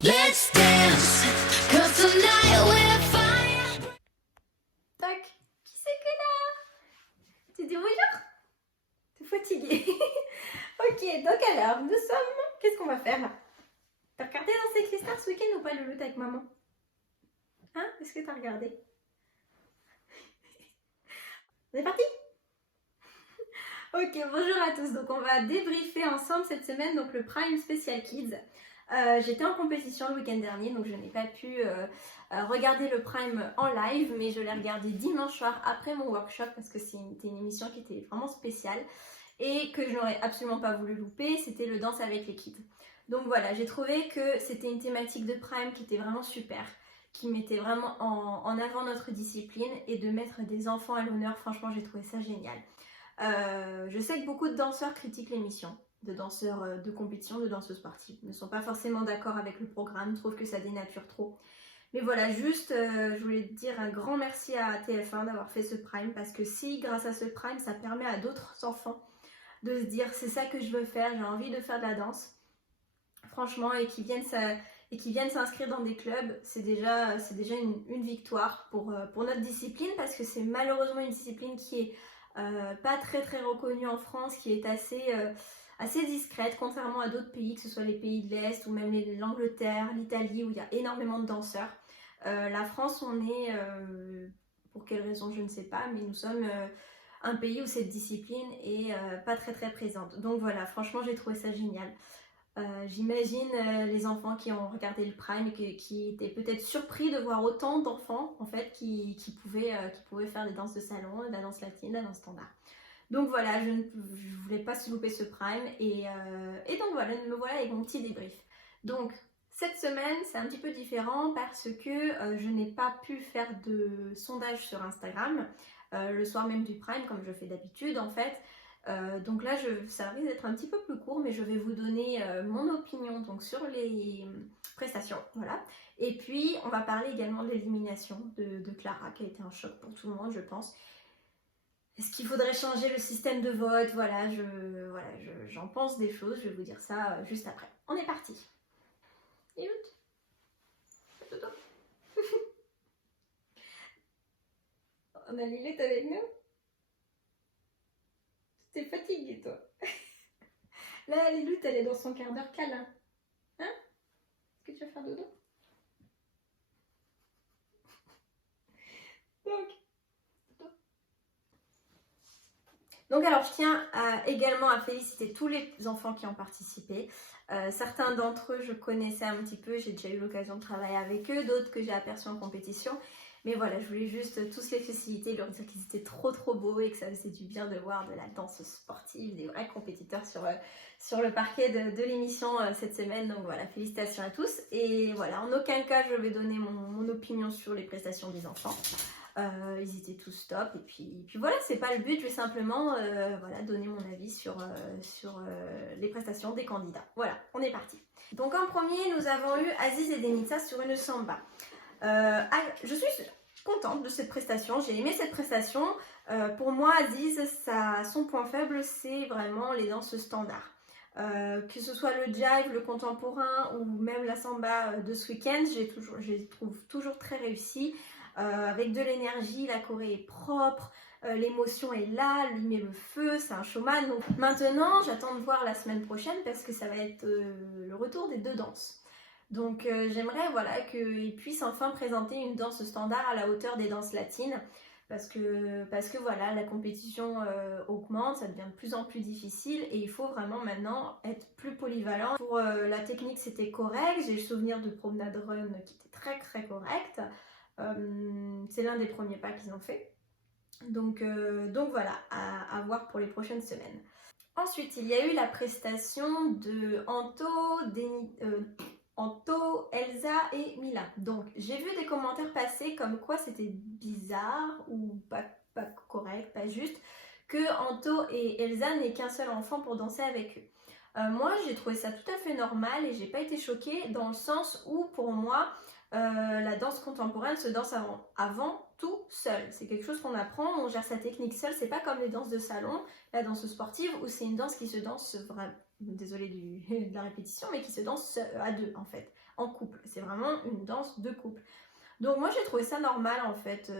Let's dance, 'cause tonight we're fire. Tac, qui c'est que là? Tu dis bonjour? T'es fatiguée. Ok, donc alors, nous sommes... Qu'est-ce qu'on va faire? T'as regardé dans ces cristals ce week-end ou pas, Louloute, avec maman? Hein? Est-ce que t'as regardé? On est parti? Ok, bonjour à tous. Donc on va débriefer ensemble cette semaine donc le Prime Special Kids. J'étais en compétition le week-end dernier, donc je n'ai pas pu regarder le Prime en live, mais je l'ai regardé dimanche soir après mon workshop parce que c'était une émission qui était vraiment spéciale et que je n'aurais absolument pas voulu louper. C'était le Danse avec les Kids. Donc voilà, j'ai trouvé que c'était une thématique de Prime qui était vraiment super, qui mettait vraiment en avant notre discipline, et de mettre des enfants à l'honneur, franchement j'ai trouvé ça génial. Je sais que beaucoup de danseurs critiquent l'émission, de danseurs de compétition, de danseuses sportives, ne sont pas forcément d'accord avec le programme, trouvent que ça dénature trop. Mais voilà, juste, je voulais dire un grand merci à TF1 d'avoir fait ce Prime, parce que si, grâce à ce Prime, ça permet à d'autres enfants de se dire c'est ça que je veux faire, j'ai envie de faire de la danse, franchement, et qui viennent s'inscrire dans des clubs, c'est déjà une victoire pour notre discipline, parce que c'est malheureusement une discipline qui est pas très reconnue en France, qui est assez discrète, contrairement à d'autres pays, que ce soit les pays de l'Est ou même l'Angleterre, l'Italie, où il y a énormément de danseurs. La France, on est, pour quelle raison je ne sais pas, mais nous sommes un pays où cette discipline est pas très présente. Donc voilà, franchement j'ai trouvé ça génial. J'imagine les enfants qui ont regardé le Prime et qui étaient peut-être surpris de voir autant d'enfants en fait qui pouvaient faire des danses de salon, de la danse latine, de la danse standard. Donc voilà, je voulais pas se louper ce Prime, et donc voilà, me voilà avec mon petit débrief. Donc cette semaine c'est un petit peu différent parce que je n'ai pas pu faire de sondage sur Instagram le soir même du Prime comme je fais d'habitude en fait. Donc là, ça risque d'être un petit peu plus court, mais je vais vous donner mon opinion donc, sur les prestations. Voilà. Et puis, on va parler également de l'élimination de Clara, qui a été un choc pour tout le monde, je pense. Est-ce qu'il faudrait changer le système de vote? Voilà, j'en pense des choses, je vais vous dire ça juste après. On est parti. Écoute. On a Lilith avec nous? T'es fatiguée, toi. Là, Lilith, elle est dans son quart d'heure câlin. Hein? Est-ce que tu vas faire dodo? Donc alors, je tiens également à féliciter tous les enfants qui ont participé. Certains d'entre eux, je connaissais un petit peu, j'ai déjà eu l'occasion de travailler avec eux, d'autres que j'ai aperçus en compétition. Mais voilà, je voulais juste tous les féliciter, leur dire qu'ils étaient trop beaux et que ça faisait du bien de voir de la danse sportive, des vrais compétiteurs sur le parquet de l'émission cette semaine. Donc voilà, félicitations à tous. Et voilà, en aucun cas je vais donner mon opinion sur les prestations des enfants. Ils étaient tous top, et puis voilà, c'est pas le but, je vais simplement voilà, donner mon avis sur les prestations des candidats. Voilà, on est parti. Donc en premier, nous avons eu Aziz et Denitsa sur une samba. Je suis contente de cette prestation, j'ai aimé cette prestation. Pour moi, Aziz, son point faible, c'est vraiment les danses standards. Que ce soit le jive, le contemporain ou même la samba de ce week-end, je les trouve toujours très réussis. Avec de l'énergie, la choré est propre, l'émotion est là, lui met le feu, c'est un showman. Donc maintenant, j'attends de voir la semaine prochaine parce que ça va être le retour des deux danses. Donc j'aimerais voilà, qu'il puisse enfin présenter une danse standard à la hauteur des danses latines, parce que voilà, la compétition augmente, ça devient de plus en plus difficile et il faut vraiment maintenant être plus polyvalent. Pour la technique, c'était correct, j'ai le souvenir de Promenade Run qui était très correct. C'est l'un des premiers pas qu'ils ont fait. Donc voilà, à voir pour les prochaines semaines. Ensuite, il y a eu la prestation de Anto, Elsa et Mila. Donc, j'ai vu des commentaires passer comme quoi c'était bizarre ou pas correct, pas juste, que Anto et Elsa n'aient qu'un seul enfant pour danser avec eux. Moi, j'ai trouvé ça tout à fait normal et j'ai pas été choquée dans le sens où, pour moi, la danse contemporaine se danse avant tout seul. C'est quelque chose qu'on apprend, on gère sa technique seul. C'est pas comme les danses de salon, la danse sportive, où c'est une danse qui se danse désolée de la répétition, mais qui se danse à deux en fait, en couple. C'est vraiment une danse de couple. Donc moi j'ai trouvé ça normal en fait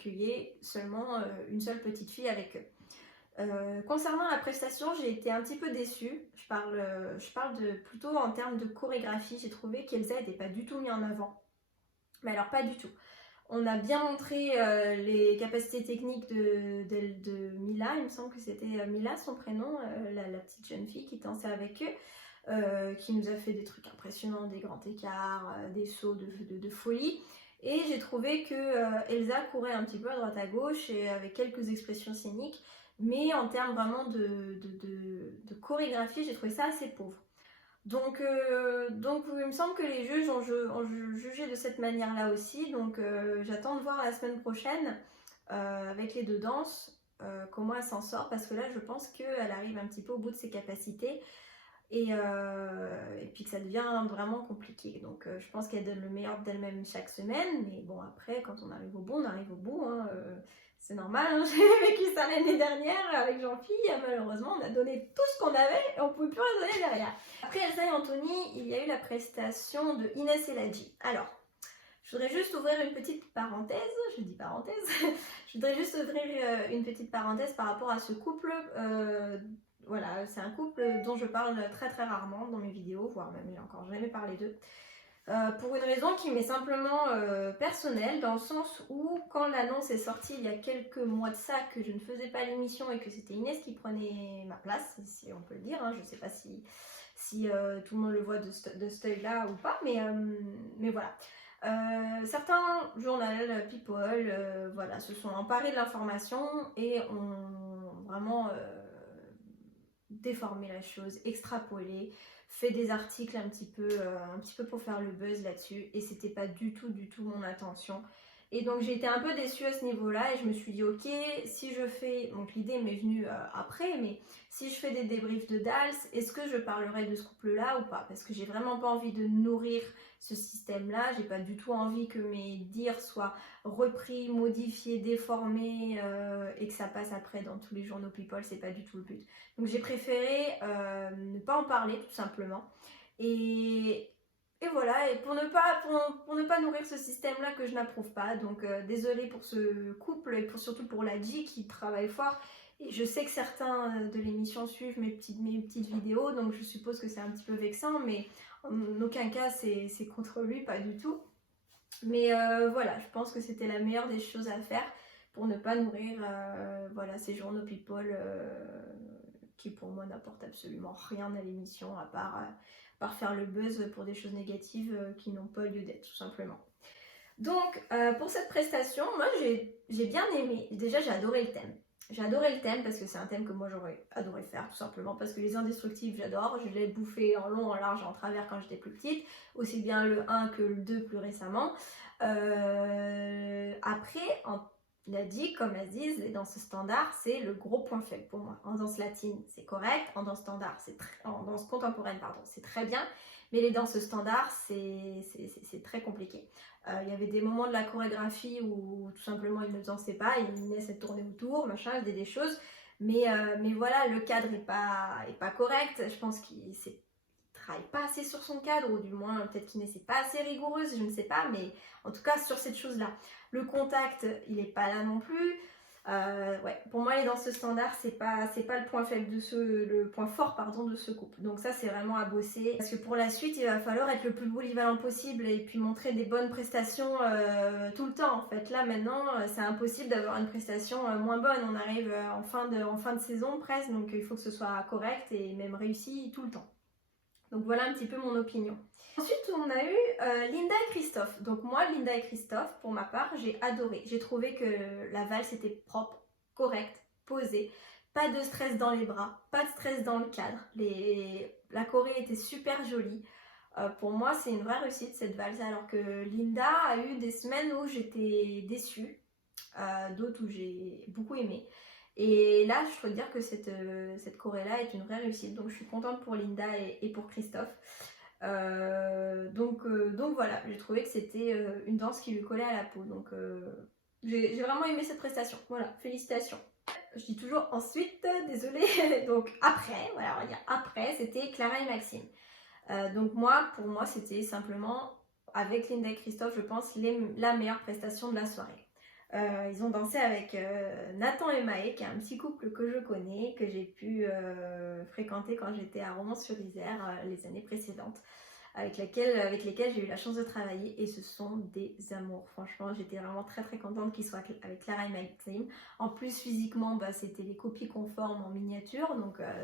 qu'il y ait seulement une seule petite fille avec eux. Concernant la prestation, j'ai été un petit peu déçue. Je parle de plutôt en termes de chorégraphie. J'ai trouvé qu'Elsa n'était pas du tout mise en avant. Mais alors pas du tout. On a bien montré les capacités techniques de Mila. Il me semble que c'était Mila son prénom, la petite jeune fille qui dansait avec eux. Qui nous a fait des trucs impressionnants, des grands écarts, des sauts de folie. Et j'ai trouvé que Elsa courait un petit peu à droite à gauche et avec quelques expressions scéniques, mais en termes vraiment de chorégraphie, j'ai trouvé ça assez pauvre. Donc il me semble que les juges ont jugé de cette manière-là aussi, donc j'attends de voir la semaine prochaine avec les deux danses comment elle s'en sort, parce que là je pense qu'elle arrive un petit peu au bout de ses capacités. Et puis que ça devient vraiment compliqué. Donc je pense qu'elle donne le meilleur d'elle-même chaque semaine, mais bon après quand on arrive au bout, on arrive au bout, hein, c'est normal, hein. J'ai vécu ça l'année dernière avec Jean-Philippe, malheureusement on a donné tout ce qu'on avait et on ne pouvait plus rien donner derrière. Après Elsa et Anthony, il y a eu la prestation de Inès Eladji. Alors, je voudrais juste ouvrir une petite parenthèse, je dis parenthèse, je voudrais juste ouvrir une petite parenthèse par rapport à ce couple. Voilà, c'est un couple dont je parle très très rarement dans mes vidéos, voire même j'ai encore jamais parlé d'eux. Pour une raison qui m'est simplement personnelle, dans le sens où quand l'annonce est sortie il y a quelques mois de ça, que je ne faisais pas l'émission et que c'était Inès qui prenait ma place, si on peut le dire, hein, je ne sais pas si tout le monde le voit de cet œil-là ou pas, mais voilà. Certains journaux, People, voilà, se sont emparés de l'information et ont vraiment déformé la chose, extrapolé, fait des articles un petit peu pour faire le buzz là-dessus, et c'était pas du tout mon intention. Et donc j'ai été un peu déçue à ce niveau-là et je me suis dit ok, si je fais, donc l'idée m'est venue après, mais si je fais des débriefs de Dals, est-ce que je parlerai de ce couple-là ou pas? Parce que j'ai vraiment pas envie de nourrir ce système-là, j'ai pas du tout envie que mes dires soient repris, modifiés, déformés et que ça passe après dans tous les journaux People, c'est pas du tout le but. Donc j'ai préféré ne pas en parler tout simplement. Et voilà, et pour ne pas nourrir ce système-là que je n'approuve pas. Donc désolée pour ce couple et surtout pour Ladji qui travaille fort. Et je sais que certains de l'émission suivent mes petites vidéos, donc je suppose que c'est un petit peu vexant, mais en aucun cas c'est contre lui, pas du tout. Mais voilà, je pense que c'était la meilleure des choses à faire pour ne pas nourrir voilà, ces journaux People qui pour moi n'apportent absolument rien à l'émission à part faire le buzz pour des choses négatives qui n'ont pas lieu d'être, tout simplement. Donc pour cette prestation, moi j'ai bien aimé. Déjà j'ai adoré le thème. J'ai adoré le thème parce que c'est un thème que moi j'aurais adoré faire, tout simplement parce que les indestructibles j'adore, je l'ai bouffé en long, en large, en travers quand j'étais plus petite, aussi bien le 1 que le 2 plus récemment. Après, il a dit, comme Aziz, les danses standards, c'est le gros point faible pour moi. En danse latine, c'est correct, en danse standard, en danse contemporaine, pardon, c'est très bien, mais les danses standards, c'est très compliqué. Il y avait des moments de la chorégraphie où tout simplement il ne dansait pas, il laissait tourner autour, machin, il faisait des choses, mais voilà, le cadre est pas correct. Je pense qu'il ne travaille pas assez sur son cadre, ou du moins peut-être qu'il n'est pas assez rigoureuse, je ne sais pas, mais en tout cas sur cette chose-là. Le contact, il n'est pas là non plus. Ouais, pour moi les danses standards c'est pas le point faible le point fort pardon de ce couple, donc ça c'est vraiment à bosser parce que pour la suite il va falloir être le plus polyvalent possible et puis montrer des bonnes prestations tout le temps en fait. Là maintenant c'est impossible d'avoir une prestation moins bonne, on arrive en fin de saison presque, donc il faut que ce soit correct et même réussi tout le temps. Donc voilà un petit peu mon opinion. Ensuite, on a eu Linda et Christophe. Donc moi, Linda et Christophe, pour ma part, j'ai adoré. J'ai trouvé que la valse était propre, correcte, posée. Pas de stress dans les bras, pas de stress dans le cadre. La choré était super jolie. Pour moi, c'est une vraie réussite cette valse. Alors que Linda a eu des semaines où j'étais déçue, d'autres où j'ai beaucoup aimé. Et là, je peux dire que cette choré-là est une vraie réussite. Donc je suis contente pour Linda et pour Christophe. Donc voilà, j'ai trouvé que c'était une danse qui lui collait à la peau. Donc j'ai vraiment aimé cette prestation. Voilà, félicitations. je dis toujours ensuite, désolée, donc après, voilà, on va dire après, c'était Clara et Maxime. Donc pour moi, c'était simplement, avec Linda et Christophe, je pense, la meilleure prestation de la soirée. Ils ont dansé avec Nathan et Maë, qui est un petit couple que je connais, que j'ai pu fréquenter quand j'étais à Romans-sur-Isère les années précédentes, avec lesquels j'ai eu la chance de travailler, et ce sont des amours. Franchement, j'étais vraiment très très contente qu'ils soient avec Clara et Maxime. En plus, physiquement, c'était les copies conformes en miniature,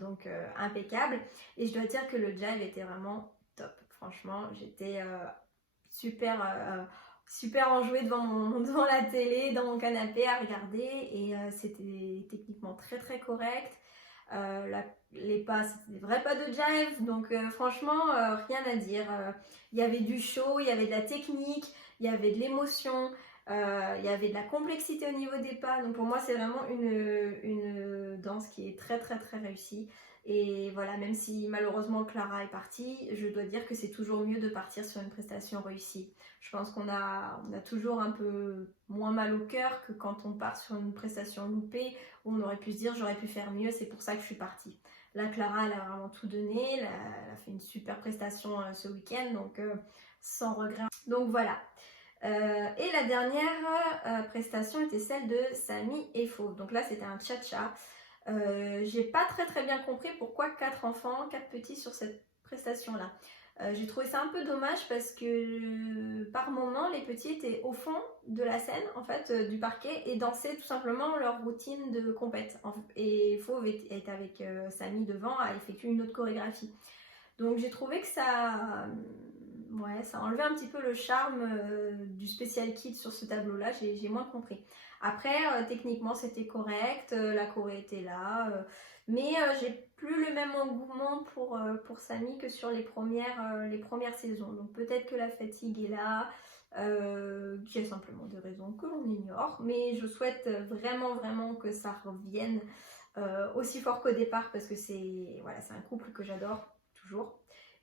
donc impeccable. Et je dois dire que le jive était vraiment top. Franchement, j'étais super enjouée devant la télé, dans mon canapé à regarder, et c'était techniquement très très correct. Les pas, c'était des vrais pas de jive, donc franchement, rien à dire. Il y avait du show, il y avait de la technique, il y avait de l'émotion, il y avait de la complexité au niveau des pas. Donc pour moi, c'est vraiment une danse qui est très très très réussie. Et voilà, même si malheureusement Clara est partie, je dois dire que c'est toujours mieux de partir sur une prestation réussie. Je pense qu'on a toujours un peu moins mal au cœur que quand on part sur une prestation loupée, où on aurait pu se dire j'aurais pu faire mieux, c'est pour ça que je suis partie. Là, Clara, elle a vraiment tout donné, elle a fait une super prestation ce week-end, donc sans regret. Donc voilà. Et la dernière prestation était celle de Samy et Fauve. Donc là, c'était un cha-cha. J'ai pas très bien compris pourquoi 4 enfants, 4 petits sur cette prestation-là. J'ai trouvé ça un peu dommage parce que par moment, les petits étaient au fond de la scène, en fait, du parquet, et dansaient tout simplement leur routine de compète. Et Fauve était avec Samy devant à effectuer une autre chorégraphie. Donc j'ai trouvé que ça enlevait un petit peu le charme du Special Kids sur ce tableau-là, j'ai moins compris. Après, techniquement, c'était correct, la choré était là, mais j'ai plus le même engouement pour Samy que sur les premières saisons. Donc peut-être que la fatigue est là, qu'il y a simplement des raisons que l'on ignore, mais je souhaite vraiment que ça revienne aussi fort qu'au départ, parce que c'est un couple que j'adore toujours,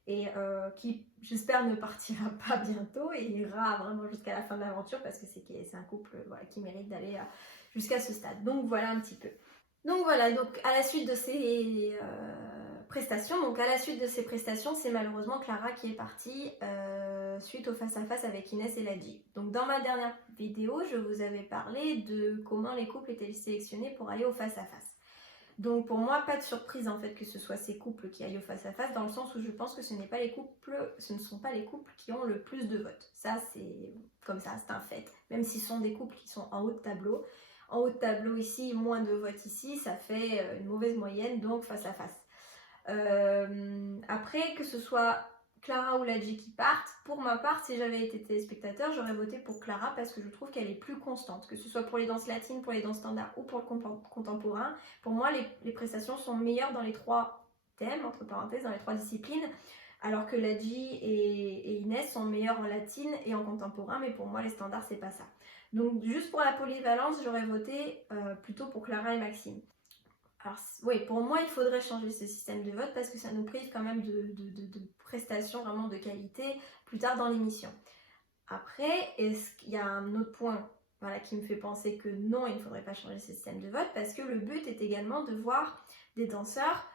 et qui, j'espère, ne partira pas bientôt et ira vraiment jusqu'à la fin de l'aventure, parce que c'est un couple qui mérite d'aller jusqu'à ce stade. Donc voilà un petit peu. Donc voilà, donc à la suite de ces prestations, c'est malheureusement Clara qui est partie suite au face-à-face avec Inès et Ladji. Donc dans ma dernière vidéo, je vous avais parlé de comment les couples étaient sélectionnés pour aller au face-à-face. Donc pour moi, pas de surprise en fait que ce soit ces couples qui aillent au face-à-face, dans le sens où je pense que ce ne sont pas les couples qui ont le plus de votes. Ça, c'est comme ça, c'est un fait. Même si ce sont des couples qui sont en haut de tableau. En haut de tableau ici, moins de votes ici, ça fait une mauvaise moyenne, donc face-à-face. Après, que ce soit Clara ou Ladji qui partent, pour ma part, si j'avais été téléspectateur, j'aurais voté pour Clara, parce que je trouve qu'elle est plus constante, que ce soit pour les danses latines, pour les danses standards ou pour le contemporain. Pour moi, les prestations sont meilleures dans les 3 thèmes, entre parenthèses, dans les 3 disciplines, alors que Ladji et Inès sont meilleures en latine et en contemporain, mais pour moi, les standards, c'est pas ça. Donc juste pour la polyvalence, j'aurais voté plutôt pour Clara et Maxime. Alors oui, pour moi, il faudrait changer ce système de vote, parce que ça nous prive quand même de prestations vraiment de qualité plus tard dans l'émission. Après, est-ce qu'il y a un autre point qui me fait penser que non, il ne faudrait pas changer ce système de vote, parce que le but est également de voir des danseurs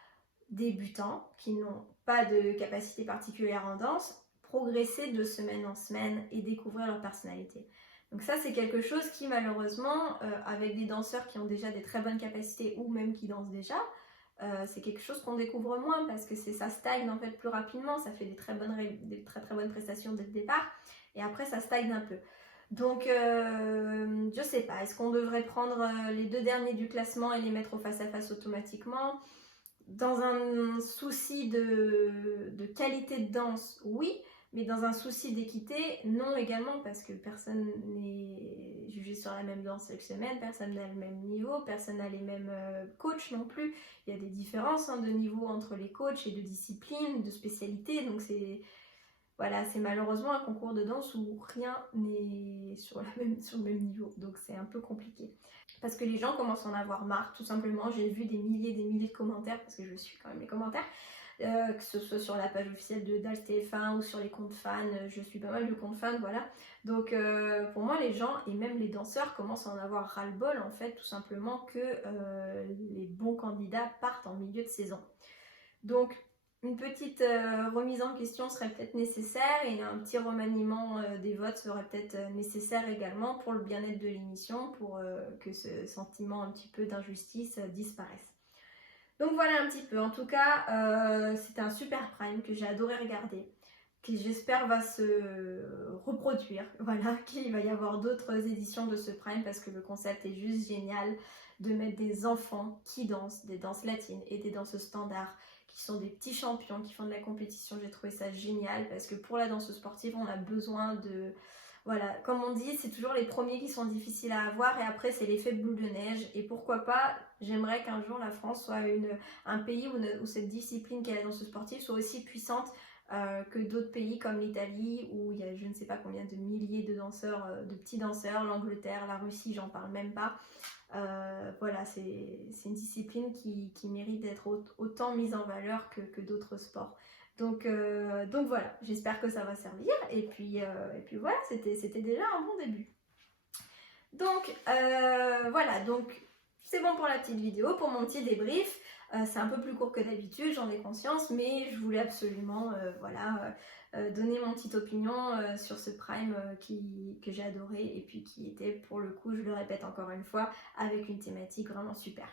débutants qui n'ont pas de capacité particulière en danse progresser de semaine en semaine et découvrir leur personnalité. Donc ça, c'est quelque chose qui, malheureusement, avec des danseurs qui ont déjà des très bonnes capacités ou même qui dansent déjà, c'est quelque chose qu'on découvre moins, parce que ça stagne en fait plus rapidement. Ça fait des très bonnes prestations dès le départ, et après ça stagne un peu. Donc je sais pas, est-ce qu'on devrait prendre les 2 derniers du classement et les mettre au face-à-face automatiquement? Dans un souci de qualité de danse, oui, mais dans un souci d'équité, non également, parce que personne n'est jugé sur la même danse chaque semaine, personne n'a le même niveau, personne n'a les mêmes coachs non plus. Il y a des différences de niveau entre les coachs et de discipline, de spécialité, donc c'est malheureusement un concours de danse où rien n'est sur le même niveau, donc c'est un peu compliqué. Parce que les gens commencent à en avoir marre, tout simplement. J'ai vu des milliers de commentaires, parce que je suis quand même les commentaires, que ce soit sur la page officielle de d'AltTF1 ou sur les comptes fans. Je suis pas mal de comptes fans, voilà. Donc pour moi, les gens et même les danseurs commencent à en avoir ras-le-bol en fait, tout simplement que les bons candidats partent en milieu de saison. Donc une petite remise en question serait peut-être nécessaire et un petit remaniement des votes serait peut-être nécessaire également pour le bien-être de l'émission, pour que ce sentiment un petit peu d'injustice disparaisse. Donc voilà un petit peu. En tout cas, c'était un super prime que j'ai adoré regarder, qui j'espère va se reproduire. Voilà, qu'il va y avoir d'autres éditions de ce prime parce que le concept est juste génial de mettre des enfants qui dansent, des danses latines et des danses standards, qui sont des petits champions, qui font de la compétition. J'ai trouvé ça génial parce que pour la danse sportive, on a besoin de... Voilà, comme on dit, c'est toujours les premiers qui sont difficiles à avoir et après c'est l'effet boule de neige. Et pourquoi pas, j'aimerais qu'un jour la France soit un pays où cette discipline qu'est la danse sportive soit aussi puissante que d'autres pays comme l'Italie où il y a je ne sais pas combien de milliers de danseurs, de petits danseurs, l'Angleterre, la Russie, j'en parle même pas. Voilà, c'est une discipline qui mérite d'être autant mise en valeur que d'autres sports. Donc voilà, j'espère que ça va servir. Et puis voilà, c'était déjà un bon début. Donc voilà, donc c'est bon pour la petite vidéo, pour mon petit débrief. C'est un peu plus court que d'habitude, j'en ai conscience, mais je voulais absolument donner mon petite opinion sur ce prime que j'ai adoré et puis qui était pour le coup, je le répète encore une fois, avec une thématique vraiment super.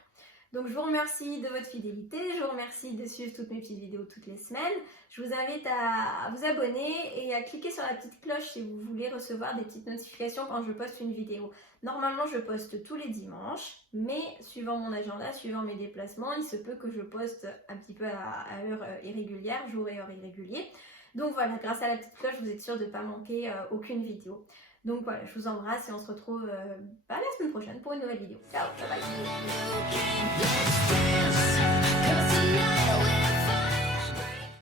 Donc je vous remercie de votre fidélité, je vous remercie de suivre toutes mes petites vidéos toutes les semaines. Je vous invite à vous abonner et à cliquer sur la petite cloche si vous voulez recevoir des petites notifications quand je poste une vidéo. Normalement je poste tous les dimanches, mais suivant mon agenda, suivant mes déplacements, il se peut que je poste un petit peu à heure irrégulière, jour et heure irrégulier. Donc voilà, grâce à la petite cloche, vous êtes sûr de ne pas manquer aucune vidéo. Donc voilà, je vous embrasse et on se retrouve la semaine prochaine pour une nouvelle vidéo. Ciao, bye bye.